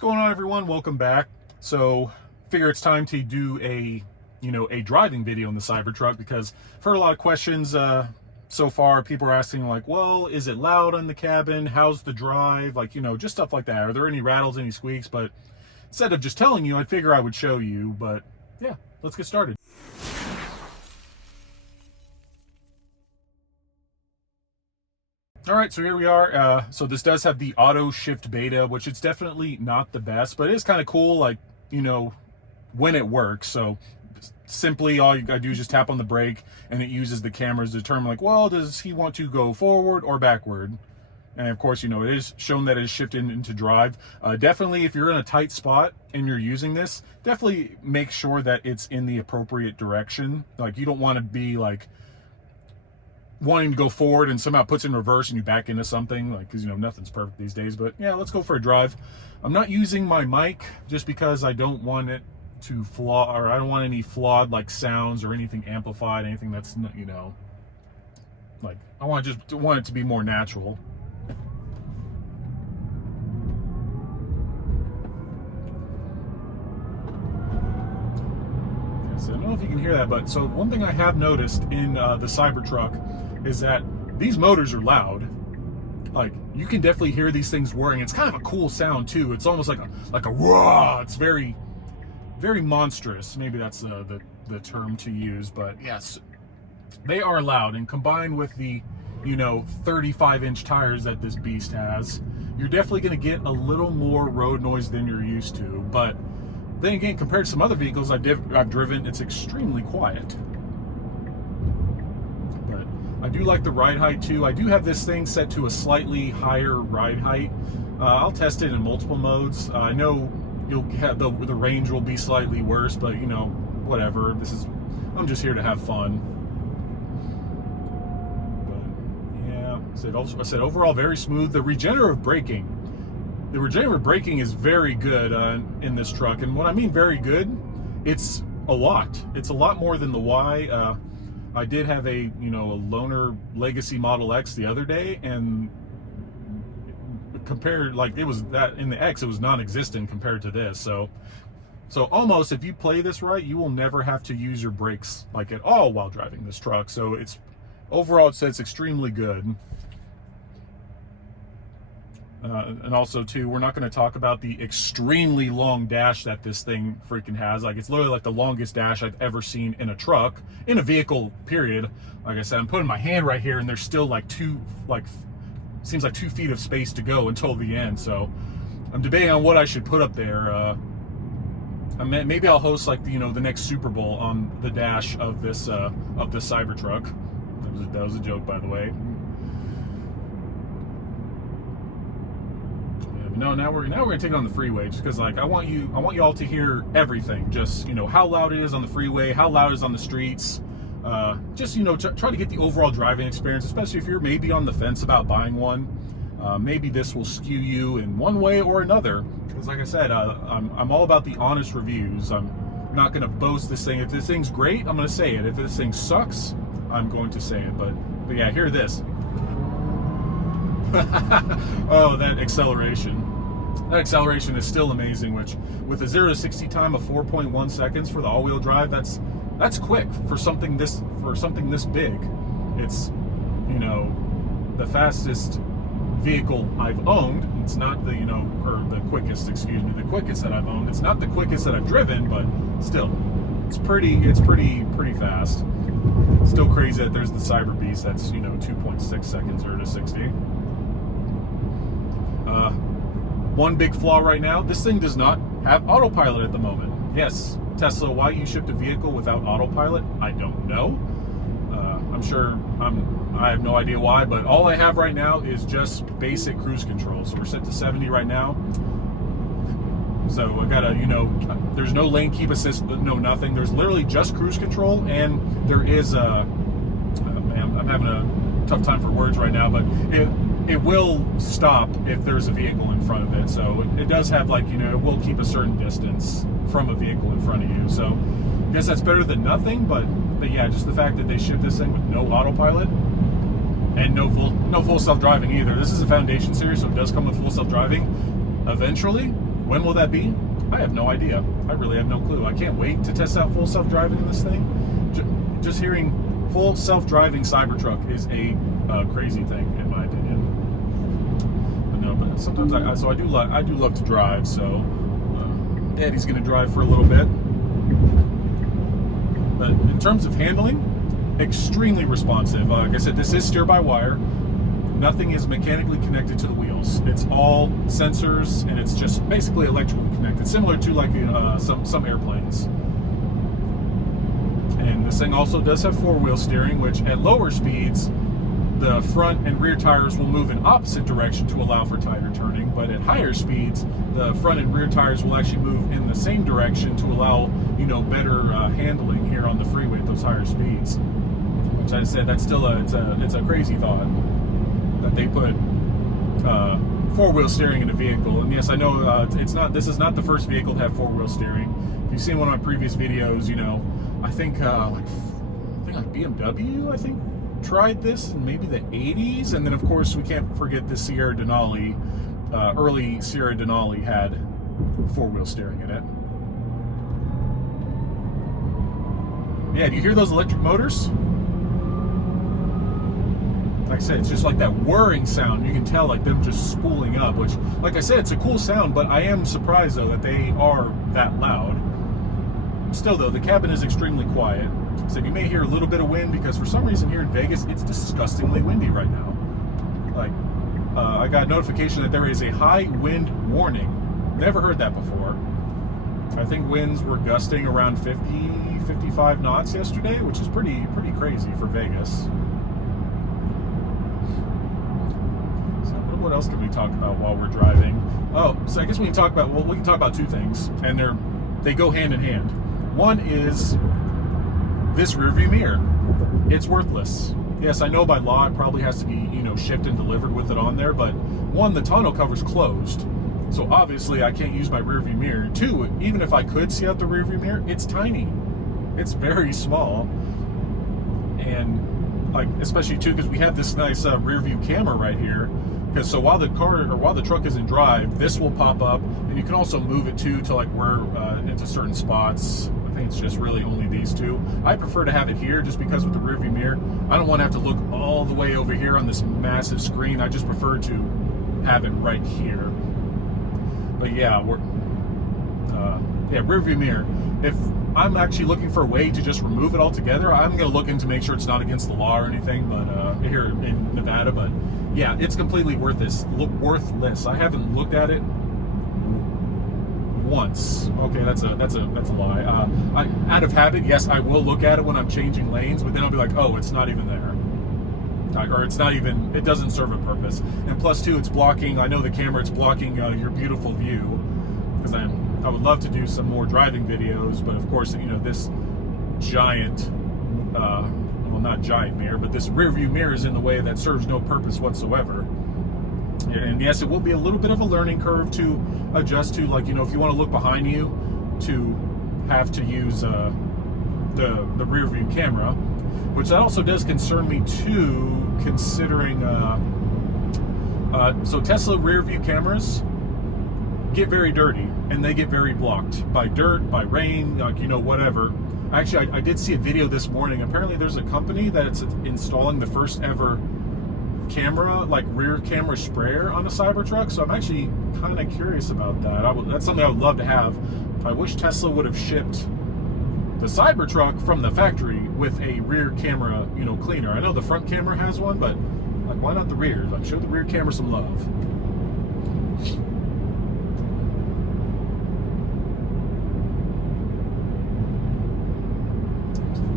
What's going on, everyone? Welcome back. So figure it's time to do a driving video in the Cybertruck, because I've heard a lot of questions so far. People are asking like, well, is it loud in the cabin? How's the drive? Like, just stuff like that. Are there any rattles, any squeaks? But instead of just telling you, I'd figure I would show you. But yeah, let's get started. All right, so here we are. So this does have the auto shift beta, which it's definitely not the best, but it is kind of cool, like, when it works. So simply all you gotta do is just tap on the brake, and it uses the cameras to determine, like, well, does he want to go forward or backward? And of course, it is shown that it is shifted into drive. Definitely, if you're in a tight spot and you're using this, definitely make sure that it's in the appropriate direction. Like, you don't want to be like wanting to go forward and somehow puts in reverse and you back into something, like, because nothing's perfect these days. But yeah, let's go for a drive. I'm not using my mic just because I don't want it to flaw, or I don't want any flawed like sounds or anything amplified, anything that's like, I want it to be more natural. So I don't know if you can hear that, but so one thing I have noticed in the Cybertruck is that these motors are loud. Like, you can definitely hear these things whirring. It's kind of a cool sound too. It's almost like a raw. It's very, very monstrous. Maybe that's the term to use, but yes, they are loud. And combined with the 35-inch tires that this beast has, you're definitely going to get a little more road noise than you're used to. But then again, compared to some other vehicles I've driven, it's extremely quiet. But I do like the ride height too. I do have this thing set to a slightly higher ride height. I'll test it in multiple modes. I know you'll have the range will be slightly worse, but whatever. I'm just here to have fun. But yeah, I said overall very smooth. The regenerative braking. The regenerative braking is very good in this truck, and when I mean very good, it's a lot. It's a lot more than the Y. I did have a Loaner Legacy Model X the other day, and compared, like, it was that in the X, it was non-existent compared to this. So almost, if you play this right, you will never have to use your brakes like at all while driving this truck. So overall, it's extremely good. And also too, we're not going to talk about the extremely long dash that this thing freaking has. Like, it's literally like the longest dash I've ever seen in a truck, in a vehicle, period. Like I said, I'm putting my hand right here, and there's still seems like 2 feet of space to go until the end. So I'm debating on what I should put up there. Maybe I'll host like the next Super Bowl on the dash of this Cybertruck. That was a joke, by the way. No, now we're gonna take it on the freeway, just because, like, I want you all to hear everything. Just how loud it is on the freeway, how loud it is on the streets. Just try to get the overall driving experience, especially if you're maybe on the fence about buying one. Maybe this will skew you in one way or another, because like I said, I'm all about the honest reviews. I'm not gonna boast this thing. If this thing's great, I'm gonna say it. If this thing sucks, I'm going to say it. But yeah, hear this. Oh, that acceleration. That acceleration is still amazing, which with a 0 to 60 time of 4.1 seconds for the all-wheel drive, that's quick for something this big. It's the fastest vehicle I've owned. It's not the or the quickest, excuse me, the quickest that I've owned. It's not the quickest that I've driven, but still, it's pretty fast. Still crazy that there's the Cyber Beast that's 2.6 seconds 0 to 60. One big flaw right now, this thing does not have autopilot at the moment. Yes, Tesla, why you shipped a vehicle without autopilot, I don't know. I'm sure I have no idea why, but all I have right now is just basic cruise control. So we're set to 70 right now. So I gotta, there's no lane keep assist, no nothing. There's literally just cruise control, and there is I'm having a tough time for words right now, but it will stop if there's a vehicle in front of it. So it does have, like, it will keep a certain distance from a vehicle in front of you. So I guess that's better than nothing, but yeah, just the fact that they ship this thing with no autopilot and no full self-driving either. This is a Foundation series, so it does come with full self-driving eventually, When will that be? I have no idea. I really have no clue. I can't wait to test out full self-driving in this thing. Just hearing full self-driving Cybertruck is a crazy thing, in my opinion. But no, but sometimes I do love to drive. So Daddy's gonna drive for a little bit. But in terms of handling, extremely responsive. Like I said, this is steer-by-wire. Nothing is mechanically connected to the wheels. It's all sensors, and it's just basically electrically connected, similar to like some airplanes. And this thing also does have four-wheel steering, which at lower speeds, the front and rear tires will move in opposite direction to allow for tighter turning. But at higher speeds, the front and rear tires will actually move in the same direction to allow, better handling here on the freeway at those higher speeds. Which I said, that's still it's a crazy thought that they put four-wheel steering in a vehicle. And yes, I know this is not the first vehicle to have four-wheel steering. If you've seen one of my previous videos, I think like BMW, I think, tried this in maybe the 80s. And then of course we can't forget the Sierra Denali. Early Sierra Denali had four-wheel steering in it. Yeah, do you hear those electric motors? Like I said, it's just like that whirring sound. You can tell like them just spooling up, which, like I said, it's a cool sound, but I am surprised though that they are that loud. Still though, the cabin is extremely quiet. So you may hear a little bit of wind because for some reason here in Vegas, it's disgustingly windy right now. Like, I got notification that there is a high wind warning. Never heard that before. I think winds were gusting around 50, 55 knots yesterday, which is pretty crazy for Vegas. So what else can we talk about while we're driving? Oh, so I guess we can talk about two things, and they go hand in hand. One is this rearview mirror. It's worthless. Yes, I know by law it probably has to be, shipped and delivered with it on there, but one, the tonneau cover's closed. So obviously I can't use my rearview mirror. Two, even if I could see out the rearview mirror, it's tiny. It's very small. And like, especially too, because we have this nice rearview camera right here. Because so while the truck is in drive, this will pop up, and you can also move it to like where into certain spots. I think it's just really only these two. I prefer to have it here just because with the rearview mirror, I don't want to have to look all the way over here on this massive screen. I just prefer to have it right here. But yeah, rearview mirror. If I'm actually looking for a way to just remove it altogether, I'm going to look into make sure it's not against the law or anything. But here in Nevada, but yeah, it's completely worthless. I haven't looked at it once. Okay, that's a lie. Out of habit, yes, I will look at it when I'm changing lanes, but then I'll be like, oh, it's not even there. Or it doesn't serve a purpose. And plus two, it's blocking, I know the camera, it's blocking your beautiful view. Because I would love to do some more driving videos, but of course, this giant, well, not giant mirror, but this rear view mirror is in the way that serves no purpose whatsoever. And yes, it will be a little bit of a learning curve to adjust to, like, if you want to look behind you, to have to use the rear view camera. Which that also does concern me too, considering, so Tesla rear view cameras get very dirty, and they get very blocked by dirt, by rain, like, whatever. Actually, I did see a video this morning. Apparently there's a company that's installing the first ever camera, like rear camera sprayer on a Cybertruck, so I'm actually kind of curious about that. That's something I would love to have. I wish Tesla would have shipped the Cybertruck from the factory with a rear camera, cleaner. I know the front camera has one, but like, why not the rear? Like, show the rear camera some love.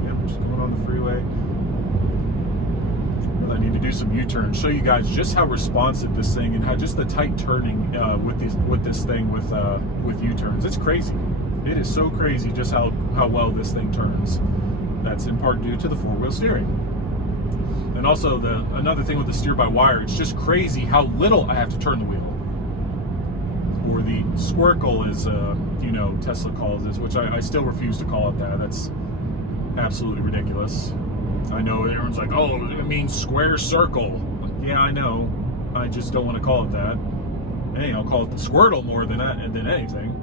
Yeah, we're just going on the freeway. I need to do some U-turns, show you guys just how responsive this thing and how just the tight turning with this thing with U-turns. It's crazy. It is so crazy just how well this thing turns. That's in part due to the four-wheel steering. And also another thing with the steer-by-wire, it's just crazy how little I have to turn the wheel. Or the squircle, as Tesla calls this, which I still refuse to call it that. That's absolutely ridiculous. I know everyone's like, oh, it means square circle. Yeah, I know. I just don't want to call it that. Hey, I'll call it the Squirtle more than anything.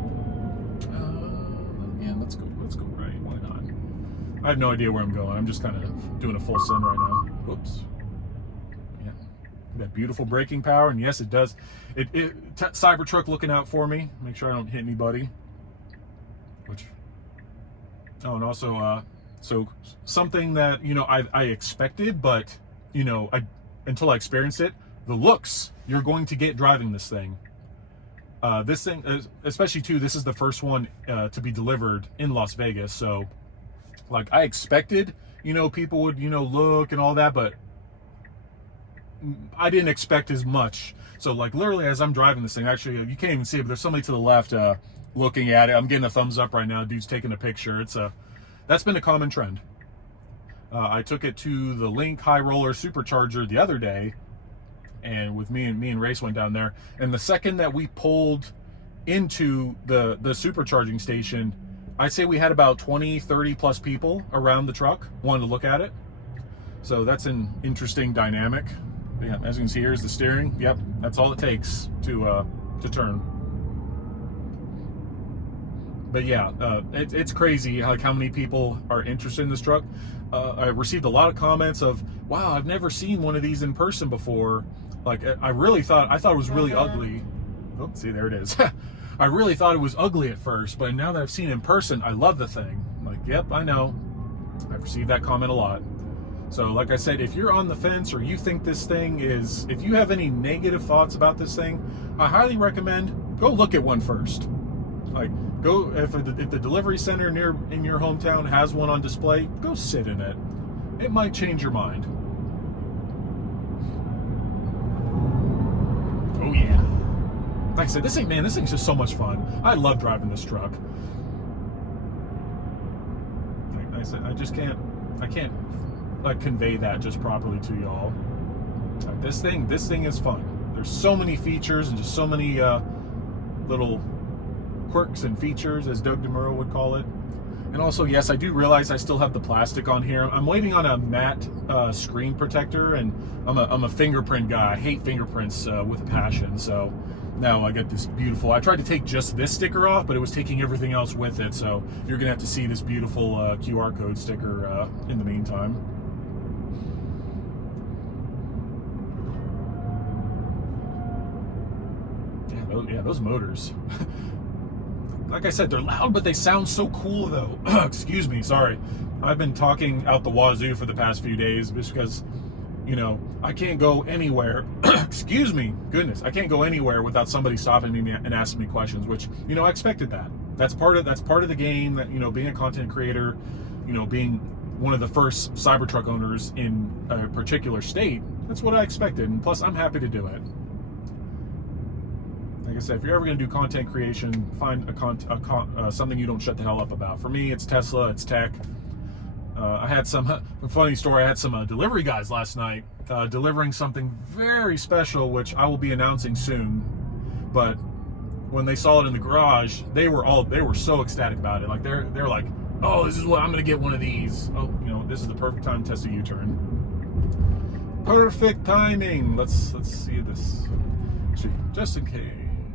Yeah, let's go right. Why not? I have no idea where I'm going. I'm just kind of doing a full send right now. Whoops. Yeah, that beautiful braking power, and yes, it does. Cybertruck looking out for me. Make sure I don't hit anybody. Oh, and also, so something that I expected, but until I experienced it, the looks you're going to get driving this thing. This thing, especially too, this is the first one to be delivered in Las Vegas. So, like, I expected, people would, look and all that, but I didn't expect as much. So, like, literally, as I'm driving this thing, actually, you can't even see it, but there's somebody to the left looking at it. I'm getting a thumbs up right now. Dude's taking a picture. That's been a common trend. I took it to the Link High Roller Supercharger the other day, and with me and Race went down there, and the second that we pulled into the supercharging station, I'd say we had about 20-30 plus people around the truck wanting to look at it. So that's an interesting dynamic. But yeah, as you can see, here's the steering. Yep, that's all it takes to turn. But yeah, it's crazy like how many people are interested in this truck. I received a lot of comments of, wow, I've never seen one of these in person before. Like, I thought it was really ugly. Oh, see, there it is. I really thought it was ugly at first, but now that I've seen it in person, I love the thing. I'm like, yep, I know. I've received that comment a lot. So like I said, if you're on the fence or you think this thing is, if you have any negative thoughts about this thing, I highly recommend go look at one first. Like, go, if the delivery center in your hometown has one on display, go sit in it. It might change your mind. Oh yeah. Like I said, this thing's just so much fun. I love driving this truck. Like I said, I can't like convey that just properly to y'all. Like, this thing is fun. There's so many features and just so many little quirks and features, as Doug DeMuro would call it. And also, yes, I do realize I still have the plastic on here. I'm waiting on a matte screen protector, and I'm a fingerprint guy. I hate fingerprints with a passion. So now I got this beautiful, I tried to take just this sticker off, but it was taking everything else with it. So you're gonna have to see this beautiful QR code sticker in the meantime. Yeah, those motors. Like I said, they're loud, but they sound so cool, though. Excuse me, sorry. I've been talking out the wazoo for the past few days just because, I can't go anywhere. Excuse me, goodness, I can't go anywhere without somebody stopping me and asking me questions, which, I expected that. That's part of the game, that, being a content creator, being one of the first Cybertruck owners in a particular state, that's what I expected. And plus, I'm happy to do it. Like I said, if you're ever going to do content creation, find something you don't shut the hell up about. For me, it's Tesla, it's tech. I had a funny story. I had some delivery guys last night delivering something very special, which I will be announcing soon. But when they saw it in the garage, they were so ecstatic about it. Like they're like, oh, this is what I'm going to get one of these. Oh, this is the perfect time to test a U-turn. Perfect timing. Let's see this. Actually, just in case.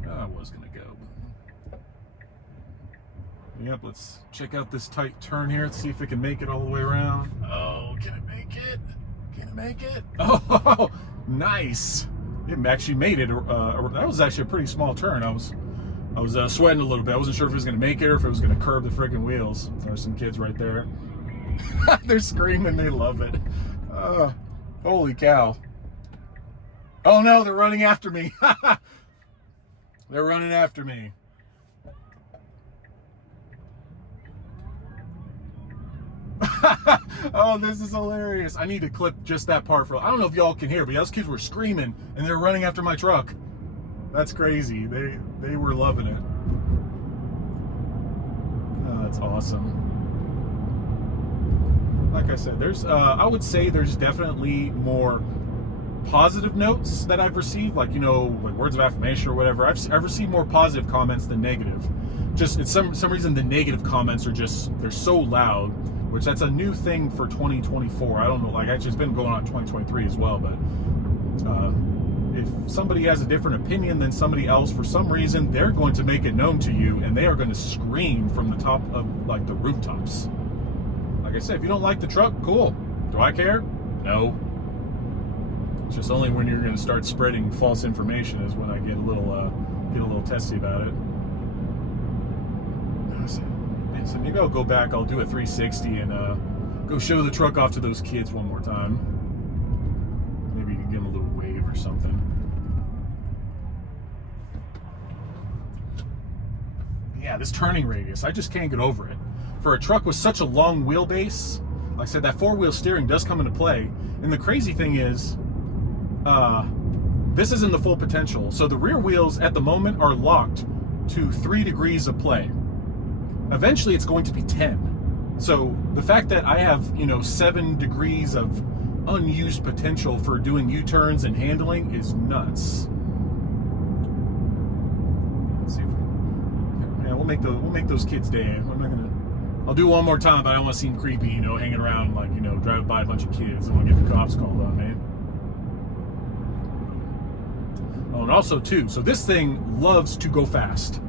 I was gonna go. Yep, let's check out this tight turn here. Let's see if it can make it all the way around. Oh, can it make it? Can it make it? Oh, nice. It actually made it. That was actually a pretty small turn. I was sweating a little bit. I wasn't sure if it was gonna make it or if it was gonna curb the friggin' wheels. There's some kids right there. They're screaming. They love it. Holy cow. Oh no, they're running after me. They're running after me. Oh, this is hilarious. I need to clip just that part I don't know if y'all can hear, but those kids were screaming and they're running after my truck. That's crazy. They were loving it. Oh, that's awesome. Like I said, I would say there's definitely more positive notes that I've received, like like words of affirmation or whatever. I've received more positive comments than negative. Just it's some reason the negative comments they're so loud, which that's a new thing for 2024. I don't know, like actually it's been going on in 2023 as well, but if somebody has a different opinion than somebody else for some reason, they're going to make it known to you, and they are going to scream from the top of like the rooftops. Like I said, if you don't like the truck, cool. Do I care? No. It's just only when you're going to start spreading false information is when I get a little testy about it. So maybe I'll go back. I'll do a 360 and go show the truck off to those kids one more time. Maybe you can give them a little wave or something. Yeah, this turning radius, I just can't get over it. For a truck with such a long wheelbase, like I said, that four-wheel steering does come into play. And the crazy thing is, this isn't the full potential. So the rear wheels at the moment are locked to 3 degrees of play. Eventually it's going to be 10. So the fact that I have, 7 degrees of unused potential for doing U-turns and handling is nuts. Let's see if we'll make those kids' day. I'll do one more time, but I don't want to seem creepy, hanging around like, driving by a bunch of kids. I want to get the cops called on, man. Oh, and also too, so this thing loves to go fast,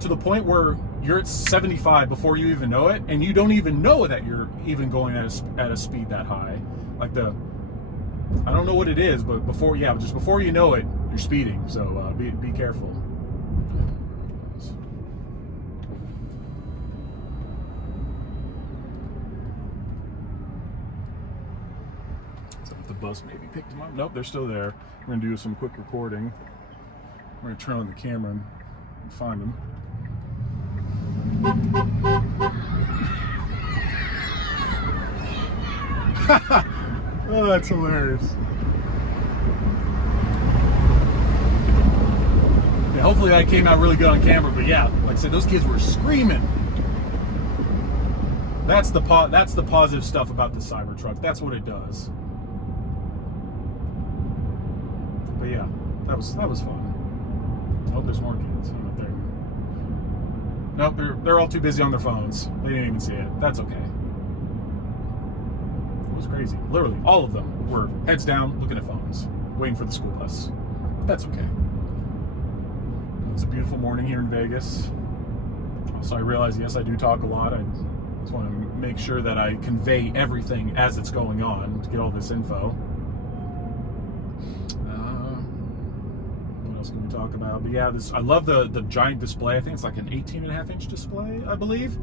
to the point where you're at 75 before you even know it, and you don't even know that you're even going at a speed that high. Like I don't know what it is, but before you know it, you're speeding. So be careful. So if the bus maybe picked them up. Nope, they're still there. We're gonna do some quick recording. We're gonna turn on the camera and find them. Oh, that's hilarious. Yeah, hopefully that came out really good on camera, but yeah, like I said, those kids were screaming. That's the positive stuff about the Cybertruck. That's what it does. But yeah, that was fun. I hope there's more kids up there. Nope, they're all too busy on their phones. They didn't even see it. That's okay. It was crazy. Literally, all of them were heads down, looking at phones, waiting for the school bus. But that's okay. It's a beautiful morning here in Vegas. So I realize, yes, I do talk a lot. I just want to make sure that I convey everything as it's going on to get all this info. Can we talk about? But yeah, I love the giant display. I think it's like an 18.5-inch display, I believe.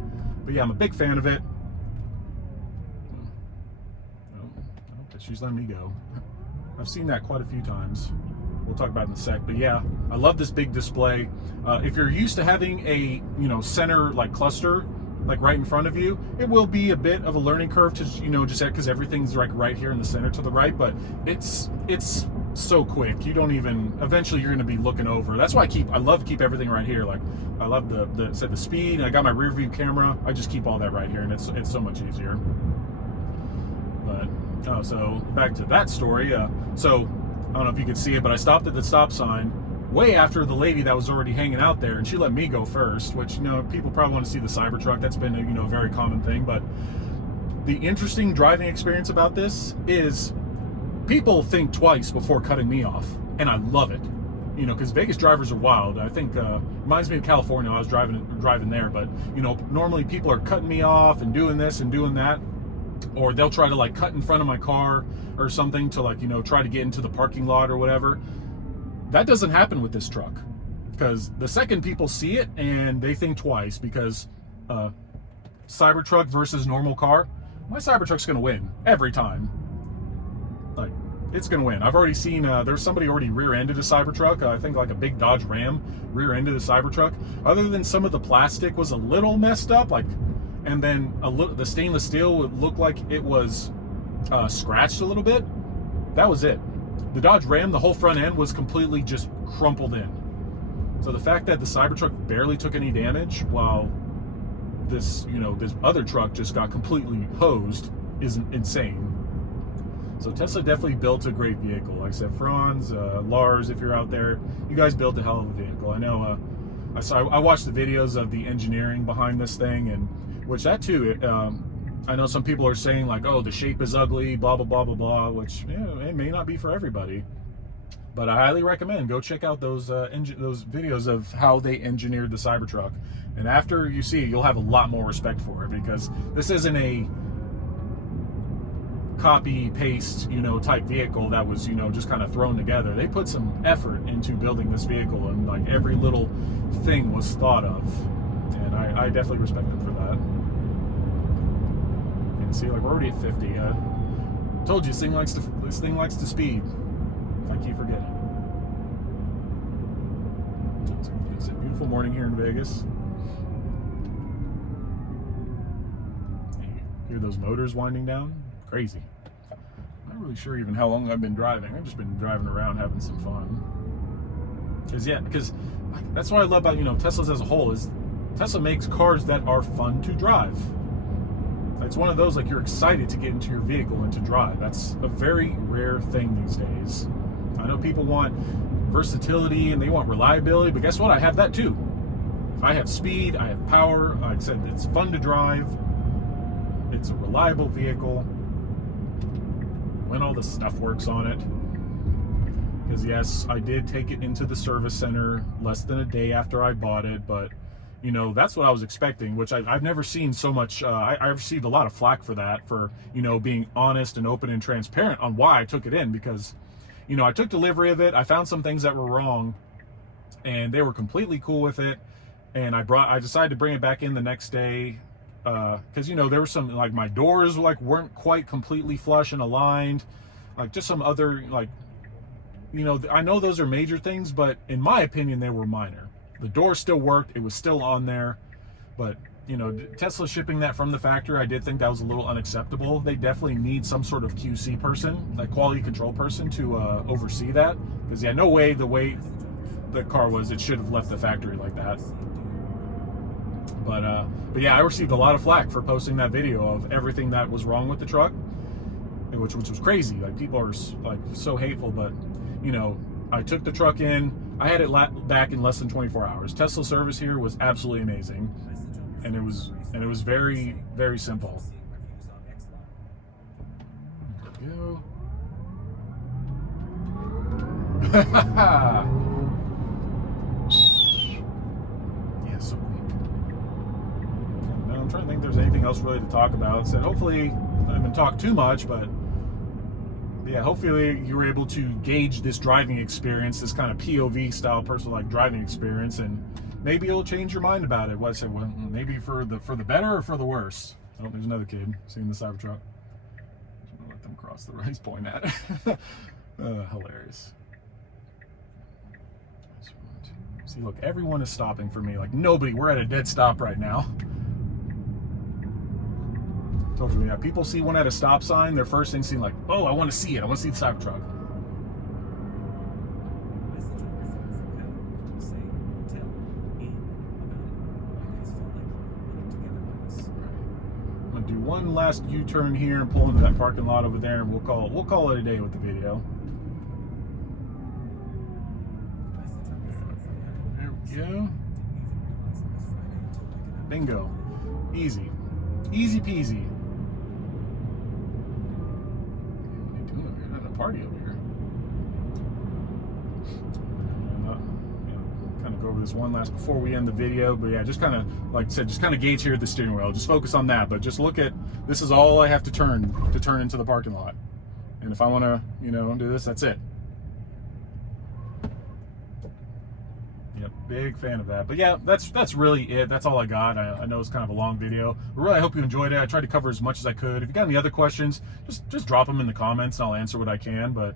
But yeah, I'm a big fan of it. She's letting me go. I've seen that quite a few times. We'll talk about it in a sec. But yeah, I love this big display. If you're used to having a center like cluster like right in front of you, it will be a bit of a learning curve to just because everything's like right here in the center to the right. But it's so quick. You don't even, eventually you're going to be looking over. That's why I love to keep everything right here. Like I love the speed, and I got my rear view camera. I just keep all that right here, and it's so much easier. But so back to that story. So I don't know if you could see it, but I stopped at the stop sign way after the lady that was already hanging out there, and she let me go first, which people probably want to see the Cybertruck. That's been a very common thing. But the interesting driving experience about this is people think twice before cutting me off, and I love it. Because Vegas drivers are wild. I think reminds me of California. I was driving there, but normally people are cutting me off and doing this and doing that, or they'll try to like cut in front of my car or something to like try to get into the parking lot or whatever. That doesn't happen with this truck, because the second people see it and they think twice, because Cybertruck versus normal car, my Cybertruck's gonna win every time. Like, it's gonna win. I've already seen there's somebody already rear-ended a Cybertruck. I think like a big Dodge Ram rear-ended a Cybertruck. Other than some of the plastic was a little messed up, like, and then the stainless steel would look like it was scratched a little bit. That was it. The Dodge Ram, the whole front end was completely just crumpled in. So the fact that the Cybertruck barely took any damage, while this other truck just got completely hosed, is insane. So Tesla definitely built a great vehicle. Like I said, Franz, Lars, if you're out there, you guys built a hell of a vehicle. I know. I watched the videos of the engineering behind this thing, and which that too. I know some people are saying like, oh, the shape is ugly, blah blah blah blah blah, which it may not be for everybody. But I highly recommend go check out those videos of how they engineered the Cybertruck. And after you see it, you'll have a lot more respect for it, because this isn't a copy paste, type vehicle that was, just kind of thrown together. They put some effort into building this vehicle, and like every little thing was thought of. And I definitely respect them for that. And see, like, we're already at 50. Told you, this thing likes to speed. I keep forgetting. It's a beautiful morning here in Vegas. You hear those motors winding down? Crazy. I'm not really sure even how long I've been driving. I've just been driving around having some fun. Because that's what I love about, Teslas as a whole, is Tesla makes cars that are fun to drive. It's one of those, like, you're excited to get into your vehicle and to drive. That's a very rare thing these days. I know people want versatility and they want reliability, but guess what? I have that too. I have speed, I have power. Like I said, it's fun to drive. It's a reliable vehicle. When all the stuff works on it. Because yes, I did take it into the service center less than a day after I bought it, but that's what I was expecting, which I've never seen so much. I received a lot of flack for that, for, being honest and open and transparent on why I took it in, because, I took delivery of it. I found some things that were wrong, and they were completely cool with it. And I decided to bring it back in the next day, because, there were some, like, my doors, like, weren't quite completely flush and aligned, like, just some other, like, I know those are major things, but in my opinion, they were minor. The door still worked. It was still on there. But, Tesla shipping that from the factory, I did think that was a little unacceptable. They definitely need some sort of QC person, like quality control person, to oversee that. Because, no way the way the car was, it should have left the factory like that. But yeah, I received a lot of flack for posting that video of everything that was wrong with the truck, which was crazy. Like, people are, like, so hateful, but, I took the truck in. I had it back in less than 24 hours. Tesla service here was absolutely amazing, and it was very, very simple. There we go. Yeah, so quick. Now I'm trying to think if there's anything else really to talk about. So hopefully I haven't talked too much, but yeah, hopefully you were able to gauge this driving experience, this kind of POV style personal, like, driving experience, and maybe it'll change your mind about it. What I said, well, maybe for the better or for the worse. Oh, there's another kid seeing the Cybertruck. I'm gonna let them cross the race point at it. Hilarious. See, look, everyone is stopping for me. Like, nobody. We're at a dead stop right now. Told you, yeah, people see one at a stop sign, their first thing seem like, oh, I want to see it. I want to see the Cybertruck. I'm gonna do one last U-turn here and pull into that parking lot over there, and we'll call it a day with the video. There we go. Bingo. Easy. Easy peasy. Party over here. And, kind of go over this one last before we end the video, but yeah, just kind of, like I said, just kind of gauge here at the steering wheel. Just focus on that, but just look at, this is all I have to turn into the parking lot. And if I want to, do this, that's it. Yep, big fan of that. But yeah, that's really it. That's all I got. I know it's kind of a long video, but really I hope you enjoyed it. I tried to cover as much as I could. If you got any other questions, just drop them in the comments and I'll answer what I can. But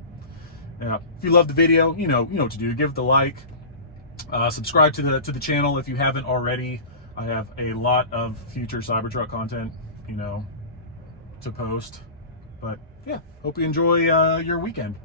yeah, if you love the video, you know what to do. Give it the like. Subscribe to the channel if you haven't already. I have a lot of future Cybertruck content, to post. But yeah, hope you enjoy your weekend.